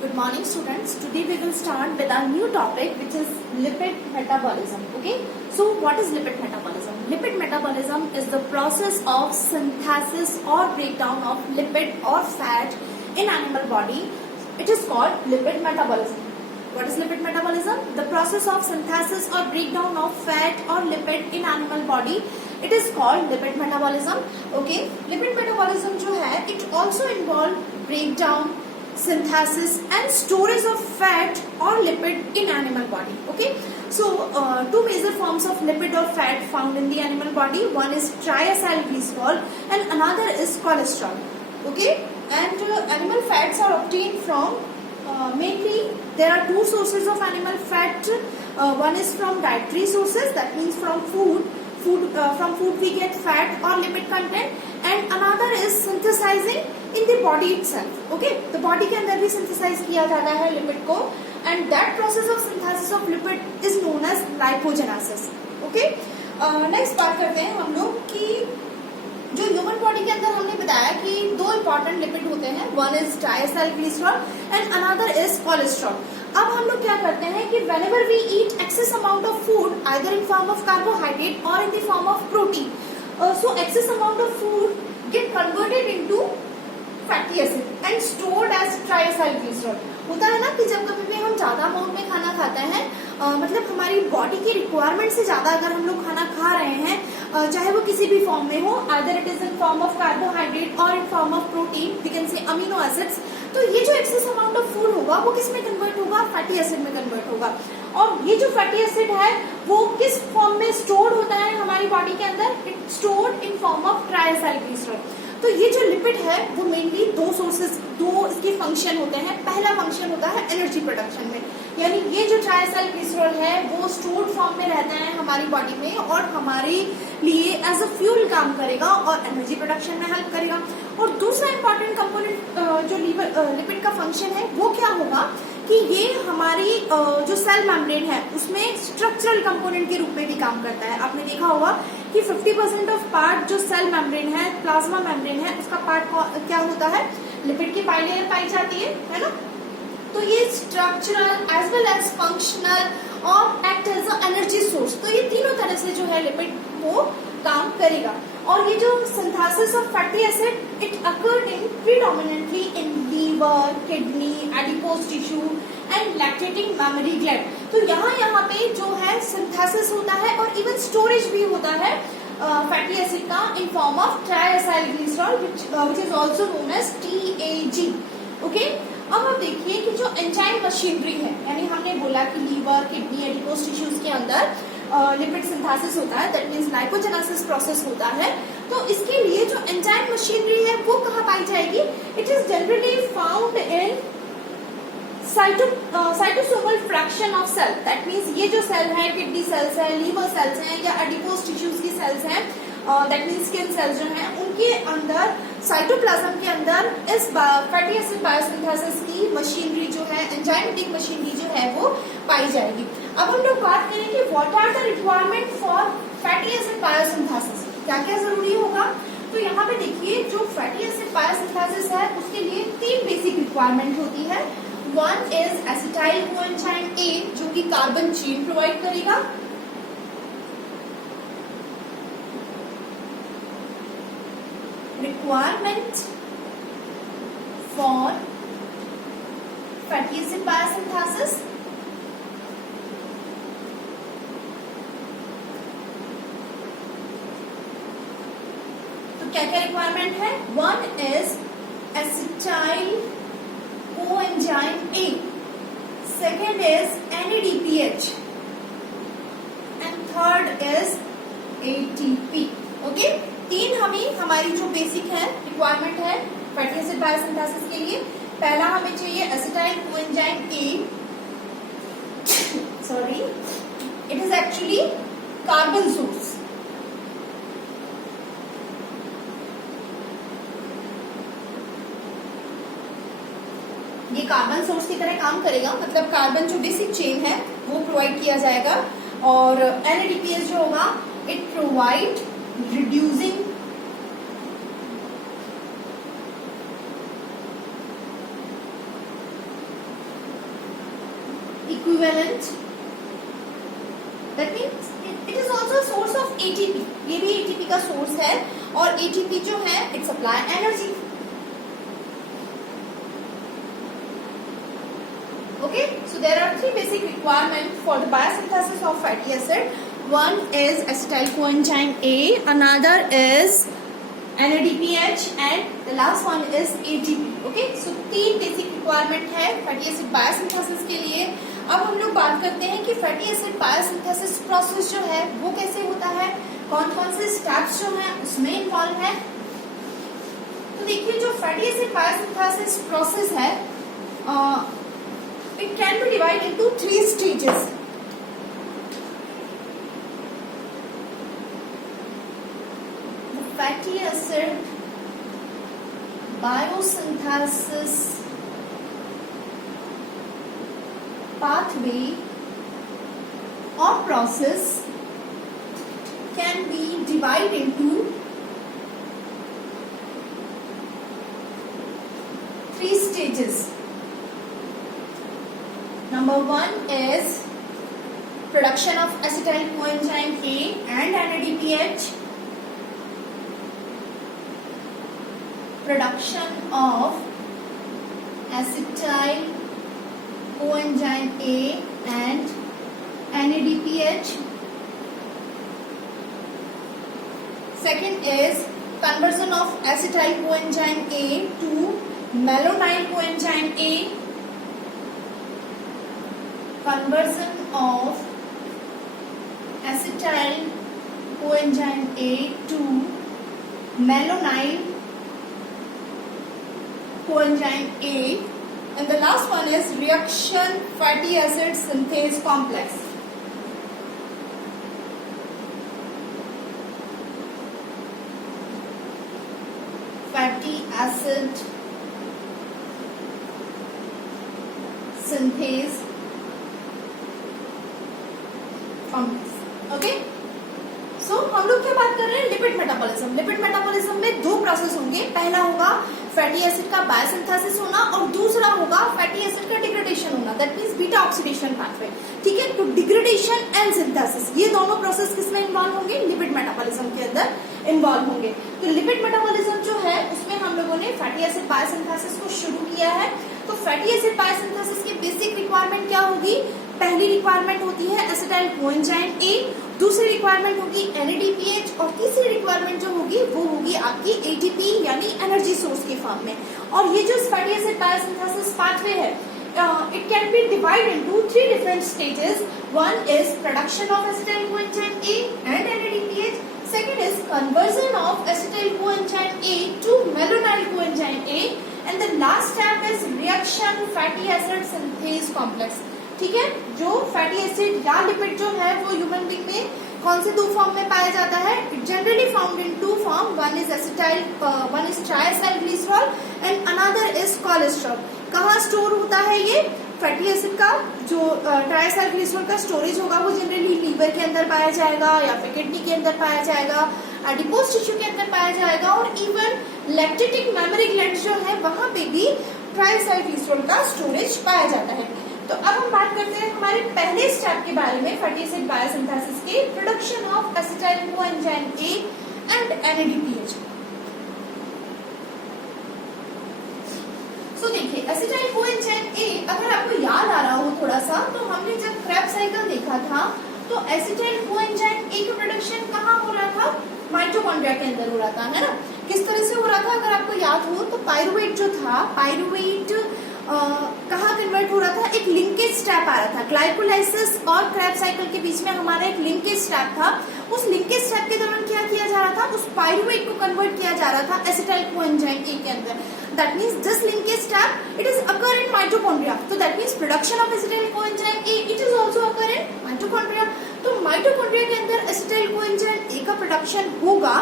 Good morning students. Today we will start with our new topic which is lipid metabolism. Okay. So what is lipid metabolism? Lipid metabolism is the process of synthesis or breakdown of lipid or fat in animal body. It is called lipid metabolism. What is lipid metabolism? The process of synthesis or breakdown of fat or lipid in animal body. It is called lipid metabolism. Okay. Lipid metabolism जो है, it also involve breakdown, synthesis and storage of fat or lipid in animal body. Okay, so two major forms of lipid or fat found in the animal body. One is triacylglycerol and another is cholesterol. Okay, and animal fats are obtained from mainly there are two sources of animal fat. One is from dietary sources, that means from food. From food we get fat or lipid content, and another is synthesizing in the body itself. Okay, the body के अंदर भी synthesize किया जाता है lipid को, and that process of synthesis of lipid is known as lipogenesis. Okay, next बात करते हैं हम लोग कि जो ह्यूमन बॉडी के अंदर हमने बताया कि दो इंपॉर्टेंट लिपिड होते हैं, one is triacylglycerol and another is cholesterol. अब हम लोग क्या करते हैं कि whenever we eat excess amount of food either in form of carbohydrate or in the form of protein, so excess amount of food get converted into fatty acid and stored as triacylglycerol. होता है ना कि जब कभी भी हम ज्यादा amount में खाना खाते हैं, मतलब हमारी बॉडी की रिक्वायरमेंट से ज्यादा अगर हम लोग खाना खा रहे हैं, चाहे वो किसी भी फॉर्म में हो, either it is in form of carbohydrate और in form of protein, we can say amino acids, तो ये जो एक्सेस अमाउंट ऑफ फूड होगा वो किस में कन्वर्ट होगा? फैटी एसिड में कन्वर्ट होगा. और ये जो फैटी एसिड है वो किस फॉर्म में स्टोर्ड होता है हमारी बॉडी के अंदर? It stored in form of triacylglycerol. तो ये जो लिपिड है वो मेनली दो इसके फंक्शन होते हैं. पहला फंक्शन होता है एनर्जी प्रोडक्शन में, यानी ये जो ट्राइएसाइलग्लिसरॉल है वो स्टोर्ड फॉर्म में रहता है हमारी बॉडी में और हमारे लिए एज अ फ्यूल काम करेगा और एनर्जी प्रोडक्शन में हेल्प करेगा. और दूसरा इंपॉर्टेंट कंपोनेंट जो लिपिड का फंक्शन है वो क्या होगा कि ये हमारी जो सेल मेम्ब्रेन है उसमें स्ट्रक्चरल कंपोनेंट के रूप में भी काम करता है. आपने देखा होगा कि 50% ऑफ पार्ट जो सेल मेम्ब्रेन है, प्लाज्मा मेम्ब्रेन है, उसका पार्ट क्या होता है? लिपिड की बाइलेयर पाई जाती है ना. तो ये structural as well as functional और act as a energy source, तो ये तीनों तरह से जो है लिपिड वो काम करेगा. और ये जो synthesis of fatty acid it occurred in predominantly in liver, kidney, adipose tissue and lactating mammary gland. तो यहाँ पे जो है सिंथेसिस होता है और इवन स्टोरेज भी होता है फैटी एसिड का in form of triacylglycerol which is also known as TAG. Okay, अब आप देखिए कि जो एंजाइम मशीनरी है, यानी हमने बोला कि लीवर, किडनी, एडिपोज टिश्यूज के अंदर लिपिड सिंथेसिस होता है, दैट मीन्स लाइपोजेनेसिस प्रोसेस होता है. तो इसके लिए जो एंजाइम मशीनरी है वो कहाँ पाई जाएगी? It is generally found in cytosomal fraction of cell. That means ये जो सेल है, किडनी सेल्स है, लीवर सेल्स हैं या एडिपोज टिश्यूज की सेल्स हैं, दैट मीन्स स्किन सेल्स जो हैं, उनके अंदर साइटोप्लाज्म के अंदर इस फैटी एसिड बायोसिंथेसिस की मशीनरी जो है, एंजाइमेटिक मशीनरी जो है वो पाई जाएगी. अब हम लोग बात करें कि what are the requirement for fatty acid biosynthesis, क्या क्या जरूरी होगा? तो यहाँ पे देखिए जो फैटी एसिड बायोसिंथेसिस है उसके लिए तीन बेसिक रिक्वायरमेंट होती है. One is acetyl coenzyme A जो कि कार्बन चेन प्रोवाइड करेगा. Requirement for fatty acid biosynthesis. तो क्या क्या रिक्वायरमेंट है? One is acetyl coenzyme A, second is NADPH and third is ATP. Okay, तीन हमारी जो बेसिक है रिक्वायरमेंट है फैटी एसिड बायोसिंथेसिस के लिए. पहला हमें चाहिए acetyl coenzyme A, sorry, it is actually carbon source. ये कार्बन सोर्स की तरह काम करेगा, मतलब कार्बन जो बेसिक चेन है वो प्रोवाइड किया जाएगा. और NADPH जो होगा it provide reducing equivalent, that means it is also source of ATP, ये भी एटीपी का सोर्स है और एटीपी जो है it supply energy. Okay, so there are three basic requirements for the biosynthesis of fatty acid. One is acetyl coenzyme A, another is NADPH, and the last one is ATP. Okay, so तीन basic requirement है fatty acid biosynthesis के लिए। अब हम लोग बात करते हैं कि fatty acid biosynthesis process जो है वो कैसे होता है, कौन कौन से steps जो हैं उसमें involve है। तो देखिए जो fatty acid biosynthesis process है it can be divided into three stages. The fatty acid biosynthesis pathway or process can be divided into three stages. Number one is production of acetyl coenzyme A and NADPH. Production of acetyl coenzyme A and NADPH. Second is conversion of acetyl coenzyme A to malonyl coenzyme A. Conversion of acetyl coenzyme A to malonyl coenzyme A, and the last one is reaction fatty acid synthase complex. Fatty acid synthase complex. Okay, so हम लोग क्या बात कर रहे हैं, lipid metabolism. Lipid metabolism में दो process होंगे, पहला होगा फैटी एसिड का बायोसिंथेसिस होना और दूसरा होगा फैटी एसिड का डिग्रेडेशन होना, that means beta oxidation pathway. ठीक है, तो डिग्रेडेशन एंड सिंथेसिस ये दोनों प्रोसेस किसमें इन्वॉल्व होंगे, लिपिड मेटाबॉलिज्म के अंदर इन्वॉल्व होंगे। तो लिपिड मेटाबॉलिज्म जो है उसमें हम लोगों ने फैटी एसिड बायोसिंथेसिस को शुरू किया है। तो फैटी एसिड बायोसिंथेसिस की बेसिक रिक्वायरमेंट क्या होगी, पहली रिक्वायरमेंट होती है एसिटाइल कोएंजाइम ए, दूसरी रिक्वायरमेंट होगी NADPH और तीसरी रिक्वायरमेंट जो होगी वो होगी आपकी ATP यानी एनर्जी सोर्स के फॉर्म में। और ये जो फैटी एसिड बायोसिंथेसिस पाथवे है it can be divided into three different stages. One is production of acetyl coenzyme A and NADPH. Second is conversion of acetyl coenzyme A to malonyl coenzyme A, and the last step is reaction fatty acid synthase complex. ठीक है, जो fatty acid या lipid जो है वो human being में कौन से दो फॉर्म में पाया जाता है, it generally found in two form, one is triacyl glycerol and another is cholesterol. कहाँ स्टोर होता है ये फैटी एसिड का, जो ट्राइएसाइल ग्लिसरॉल का स्टोरेज होगा वो जनरली लीवर के अंदर पाया जाएगा या फिर किडनी के अंदर पाया जाएगा, एडिपोज टिश्यू के अंदर पाया जाएगा और इवन लैक्टेटिक मेमोरी ग्लैंड जो है वहां पे भी ट्राइएसाइल ग्लिसरॉल का स्टोरेज पाया जाता है। तो अब हम बात करते हैं हमारे पहले स्टेप के बारे में, फैटी एसिड बायोसिंथेसिस के, production of acetyl coenzyme A and NADPH। सो देखिए एसिटाइल कोएंजाइम ए, अगर आपको याद आ रहा हो थोड़ा सा, तो हमने जब क्रेब्स साइकिल देखा था तो एसिटाइल कोएंजाइम ए का प्रोडक्शन कहाँ हो रहा था, माइटोकॉन्ड्रिया के अंदर हो रहा था, है ना। किस तरह से हो रहा था अगर आपको याद हो तो पायरुवेट जो था, पायरुवेट कहाँ कन्वर्ट हो रहा था, एक लिंकेज स्टेप आ रहा था, ग्लाइकोलाइसिस और क्रेब्स साइकिल के बीच में हमारा एक लिंकेज स्टेप था। उस लिंकेज स्टेप के दौरान क्या किया जा रहा था, उस पायरुवेट को कन्वर्ट किया जा रहा था एसिटाइल कोएंजाइम ए के अंदर। That means this linkage step it is occur in mitochondria, तो that means production of acetyl coenzyme A it is also occur in mitochondria. तो माइटोकॉन्ड्रिया के अंदर एसिटाइल कोएंजाइम ए का प्रोडक्शन होगा,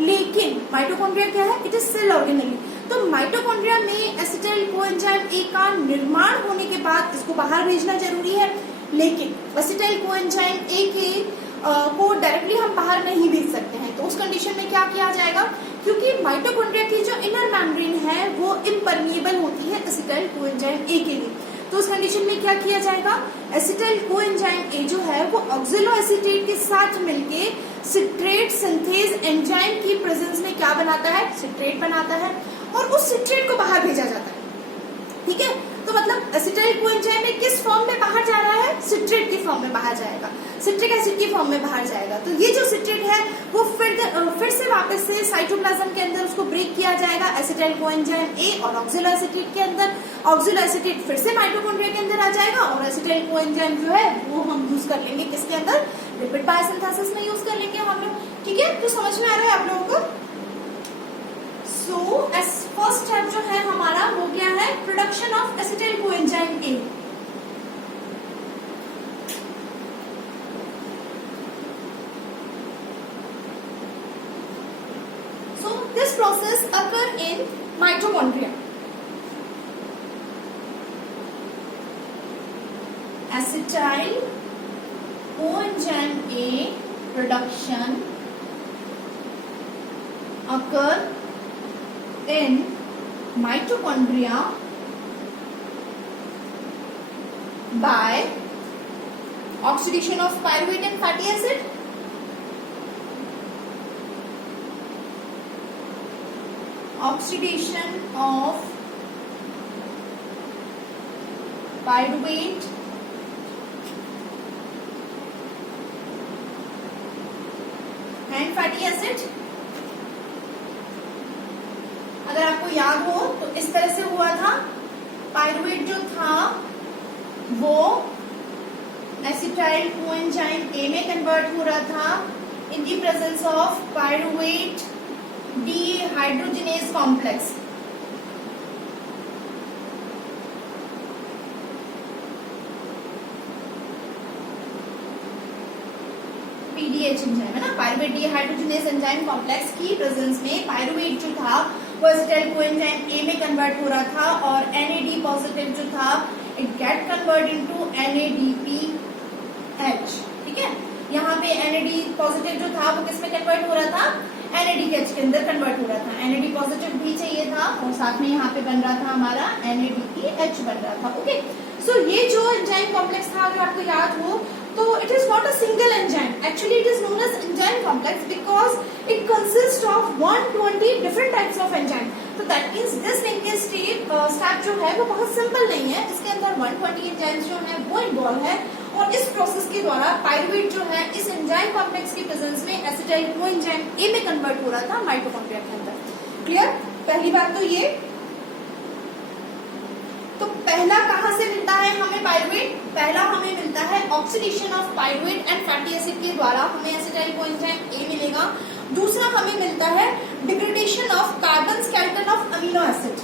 लेकिन माइटोकॉन्ड्रिया क्या है, इट इज सेल ऑर्गेनेल। तो माइटोकॉन्ड्रिया में एसिटाइल कोएंजाइम ए का निर्माण होने के बाद इसको बाहर भेजना जरूरी है, लेकिन एसिटाइल कोएंजाइम ए के को डायरेक्टली हम बाहर नहीं भेज सकते हैं। तो उस कंडीशन में क्या किया जाएगा, क्योंकि माइटोकॉन्ड्रिया की जो इनर मेम्ब्रेन है वो इम्परमिएबल होती है एसिटाइल कोएंजाइम ए के लिए, तो उस कंडीशन में क्या किया जाएगा, एसिटाइल कोएंजाइम ए जो है वो ऑक्सिलो एसीटेट के साथ मिलके सिट्रेट सिंथेज एंजाइम की प्रेजेंस में क्या बनाता है, सिट्रेट बनाता है और उस सिट्रेट को बाहर भेजा जाता है। ठीक है, तो मतलब एसिटाइल कोएंजाइम में किस फॉर्म में बाहर जा रहा है, सिट्रेट की फॉर्म में बाहर जाएगा, सिट्रिक एसिड की फॉर्म में बाहर जाएगा। तो ये जो सिट्रेट है वो फिर से वापस से साइटोप्लाज्म के अंदर उसको ब्रेक किया जाएगा एसिटाइल कोएंजाइम ए और ऑक्सिलो एसीटेट के अंदर। ऑक्सिलो एसीटेट फिर से माइटोकॉन्ड्रिया के अंदर आ जाएगा और एसिटाइल कोएंजाइम जो है वो हम यूज कर लेंगे किसके अंदर, लिपिड बायोसिंथेसिस में यूज कर लेंगे हम लोग। ठीक है, तो समझ में आ रहा है आप लोगों को। सो एस फर्स्ट स्टेप जो है हमारा हो गया है production of acetyl coenzyme A. This process occur in mitochondria. Acetyl coenzyme A production occur in mitochondria by oxidation of pyruvate and fatty acid. Oxidation of pyruvate and fatty acid। अगर आपको याद हो तो इस तरह से हुआ था, पायरुवेट जो था वो एसिटाइल कोएंजाइम ए में कन्वर्ट हो रहा था in the presence of pyruvate dehydrogenase complex। PDH enzyme है ना, पायरुवेट डीहाइड्रोजनेज एंजाइम कॉम्प्लेक्स की प्रेजेंस में पायरुवेट जो था वो एसिटाइल कोएंजाइम ए में कन्वर्ट हो रहा था और NAD पॉजिटिव जो था it get convert into NADPH। ठीक है, यहाँ पे NAD पॉजिटिव जो था वो किसमें कन्वर्ट हो रहा था, NADPH के अंदर कन्वर्ट हो रहा था। NAD पॉजिटिव भी चाहिए था और साथ में यहाँ पे बन रहा था हमारा NADPH बन रहा था। ओके, सो ये जो एंजाइम कॉम्प्लेक्स था अगर आपको याद हो तो it is not a single enzyme, actually it is known as enzyme complex because it consist of 120 different types of enzyme. तो that means this linkage step जो है वो बहुत सिंपल नहीं है, इसके अंदर 120 एंजाइम्स जो है वो इन्वॉल्व है और इस प्रोसेस के द्वारा पायरुवेट जो है इस एंजाइम कॉम्प्लेक्स की प्रेजेंस में एसिटाइल कोएंजाइम ए में कन्वर्ट हो रहा था माइटोकॉन्ड्रिया के अंदर। क्लियर, पहली बात तो ये। तो पहला कहां से मिलता है हमें पायरुवेट, पहला हमें मिलता है oxidation of pyruvate and fatty acid के द्वारा हमें एसिटाइल कोएंजाइम ए मिलेगा। दूसरा हमें मिलता है degradation of carbon skeleton of amino acid.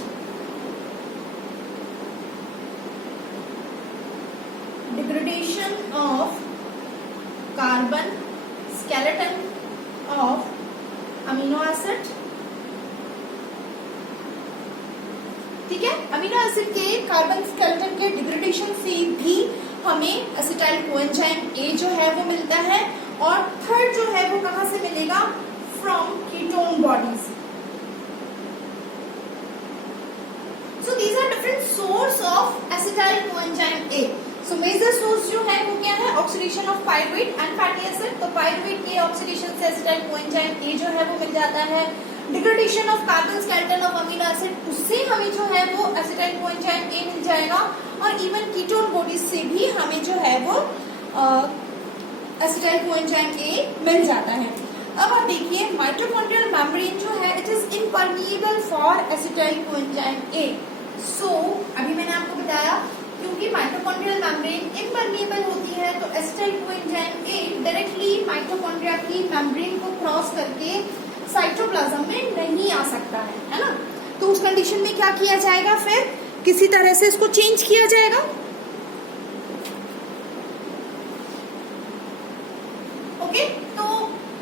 Degradation of carbon skeleton of amino acid. ठीक है, अमीनो एसिड के कार्बन स्केलेटन के डिग्रेडेशन से भी हमें एसिटाइल कोएंजाइम ए जो है वो मिलता है। और थर्ड जो है वो कहां से मिलेगा, from ketone bodies. So these are different source of acetyl coenzyme A. So major source जो है वो क्या है, oxidation of pyruvate and fatty acid. तो पायरुवेट के ऑक्सीडेशन से एसिटाइल कोएंजाइम ए जो है वो मिल जाता है। Degradation of carbon skeleton of amino acid, उससे हमें जो है वो एसिटाइल कोएंजाइम ए मिल जाएगा। और इवन कीटोन बॉडीज से भी हमें जो है वो एसिटाइल कोएंजाइम ए मिल जाता है। अब आप देखिए माइटोकॉन्ड्रियल मेम्ब्रेन जो है it is impermeable for acetyl coenzyme A. So अभी मैंने आपको बताया क्योंकि माइटोकॉन्ड्रियल मेम्ब्रेन इम्परमिएबल होती है तो एसिटाइल कोएंजाइम ए डायरेक्टली माइटोकॉन्ड्रिया की मेम्ब्रेन को क्रॉस करके साइटोप्लाज्म में नहीं आ सकता है ना। तो उस कंडीशन में क्या किया जाएगा, फिर किसी तरह से इसको चेंज किया जाएगा। ओके, तो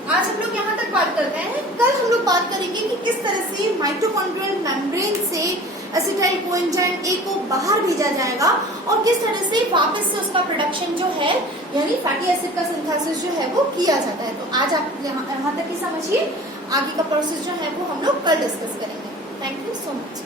आज हम लोग यहाँ तक बात करते हैं। कल हम लोग बात करेंगे कि किस तरह से माइटोकॉन्ड्रियल मेम्ब्रेन से एसिटाइल कोएंजाइम ए को बाहर भेजा जाएगा और किस तरह से वापस से उसका प्रोडक्शन जो है यानी फैटी एसिड का सिंथेसिस जो है वो किया जाता है। तो आज आप यहाँ तक ही समझिए, आगे का प्रोसेस जो है वो हम लोग कल डिस्कस करेंगे। Thank you so much.